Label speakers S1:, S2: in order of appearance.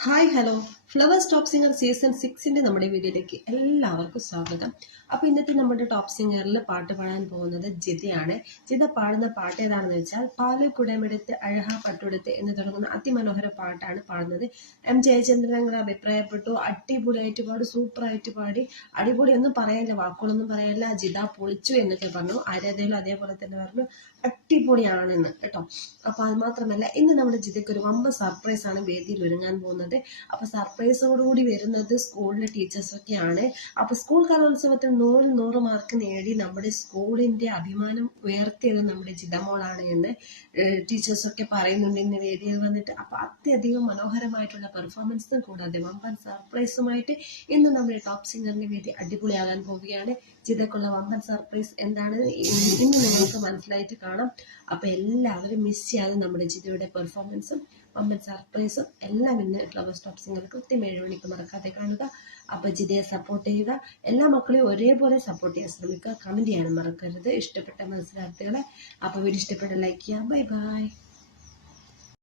S1: Hi hello Flowers top singer season സിക്സിന്റെ നമ്മുടെ വീഡിയോയിലേക്ക് എല്ലാവർക്കും സ്വാഗതം. അപ്പോൾ ഇന്നത്തെ നമ്മുടെ ടോപ്പ് സിംഗറിൽ പാട്ട് പാടാൻ പോകുന്നത് ജിതയാണ്. ജിത പാടുന്ന പാട്ട് ഏതാണെന്ന് വെച്ചാൽ പാൽ കുടമെടുത്ത് അഴഹ പട്ടുടുത്ത് എന്ന് തുടങ്ങുന്ന അതിമനോഹര പാട്ടാണ് പാടുന്നത്. എം ജയചന്ദ്രൻ അഭിപ്രായപ്പെട്ടു. അടിപൊളിയായിട്ട് പാടി സൂപ്പറായിട്ട് പാടി. അടിപൊളി ഒന്നും പറയാനില്ല വാക്കുകളൊന്നും പറയാനില്ല ജിത പൊളിച്ചു എന്നൊക്കെ പറഞ്ഞു. ആരാധകരും അതേപോലെ തന്നെ പറഞ്ഞു. അടിപൊളിയാണെന്ന് കേട്ടോ. അപ്പൊ അത് മാത്രമല്ല ഇന്ന് നമ്മുടെ ജിതയ്ക്ക് ഒരു വമ്പ സർപ്രൈസ് ആണ് വേദിയിൽ ഒരുങ്ങാൻ പോകുന്നത്. അപ്പൊ സർപ്രൈസോടുകൂടി വരുന്നത് സ്കൂളിലെ ടീച്ചേഴ്സൊക്കെയാണ് അപ്പൊ സ്കൂൾ കലോത്സവത്തിൽ നൂറ് നൂറ് മാർക്ക് നേടി നമ്മുടെ സ്കൂളിന്റെ അഭിമാനം ഉയർത്തിയത് നമ്മുടെ ജിതമോളാണ് എന്ന് ടീച്ചേഴ്സൊക്കെ പറയുന്നുണ്ട് ഇന്ന് വേദിയിൽ വന്നിട്ട്. അപ്പൊ അത്യധികം മനോഹരമായിട്ടുള്ള പെർഫോമൻസും കൂടാതെ വമ്പൻ സർപ്രൈസുമായിട്ട് ഇന്ന് നമ്മുടെ ടോപ്പ് സിംഗറിന്റെ വേദി അടിപൊളിയാകാൻ പോവുകയാണ്. ജിതക്കുള്ള വമ്പൻ സർപ്രൈസ് എന്താണ്? ഇന്ന് നിങ്ങൾക്ക് മനസ്സിലായിട്ട് കാണാം. അപ്പൊ എല്ലാവരും മിസ് ചെയ്യാതെ നമ്മുടെ ജിതയുടെ പെർഫോമൻസും വമ്പൻ സർപ്രൈസും എല്ലാം ഇന്ന് ഫ്ലവർ സ്റ്റോപ്പ് സിംഗർ കൃത്യം ഏഴ് മണിക്ക് മറക്കാതെ കാണുക. അപ്പൊ ജിതയെ സപ്പോർട്ട് ചെയ്യുക. എല്ലാ മക്കളെയും ഒരേപോലെ സപ്പോർട്ട് ചെയ്യാൻ ശ്രമിക്കുക. കമന്റ് ചെയ്യാനും മറക്കരുത്. ഇഷ്ടപ്പെട്ട മത്സരാർത്ഥികളെ അപ്പോൾ വീഡിയോ ഇഷ്ടപ്പെട്ട ലൈക്ക് ചെയ്യുക. Bye bye